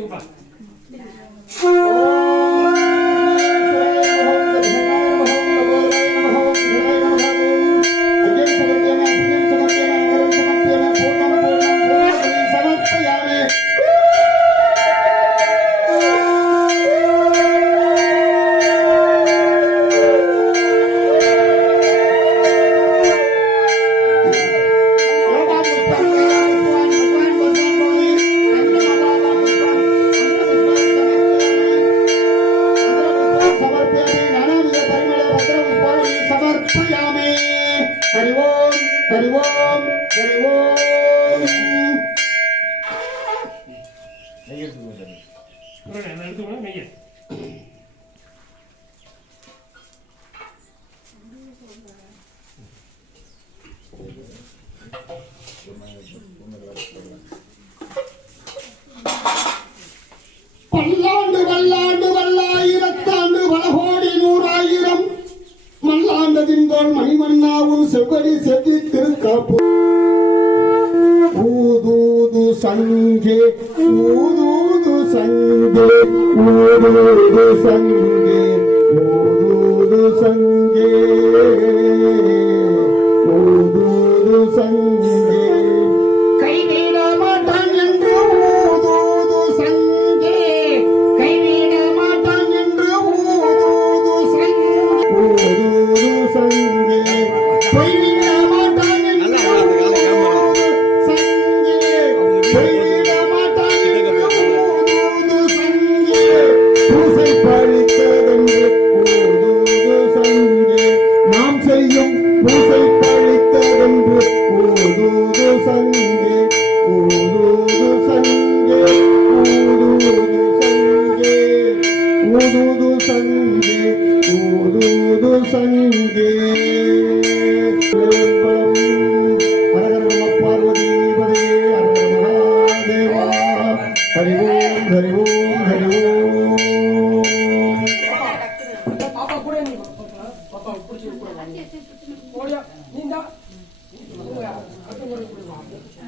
有吧。பல்லாண்டு வல்லாண்டு வல்லாயிரத்தாண்டு வளகோடி நூறாயிரம் மல்லாண்டதின்கோள் மணிமன்னாவும் செவ்வடி செவ்வி திருக்காப்பு. ஊதூது சங்கே ஊதூது சங்கே ஊதூது சங்கே ஊதூது சங்கே.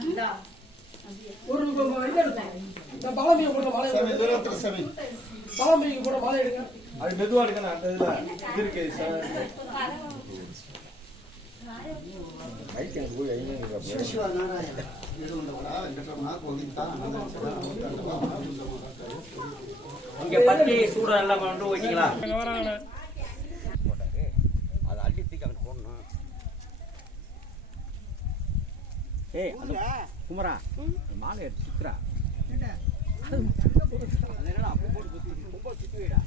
இந்தா. ஒரு பாலமியை கூட மாலை. பாலமிக்கு கூட மாலை எடுங்க. அது மெதுவா எடுக்கணும் அந்த இதுல. இது இருக்கு சார் இங்க பத்தி சூடம் எல்லாம் கொண்டு அங்க வராங்கண்ணே அதை அள்ளி தூக்கி அங்கிட்டு போடணும். ஏய் அது குமரா மாலை எடுத்து சுத்துறா அது என்னடா? அப்போ போட்டு சுத்தி ரொம்ப சுத்தி வைடா.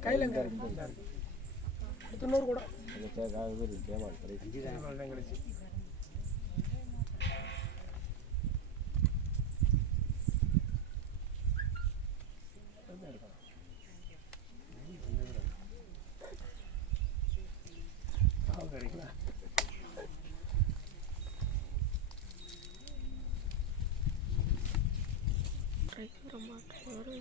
கையில் எங்க அடுத்து இன்னொரு கூட. அஞ்சு கிடைச்சி.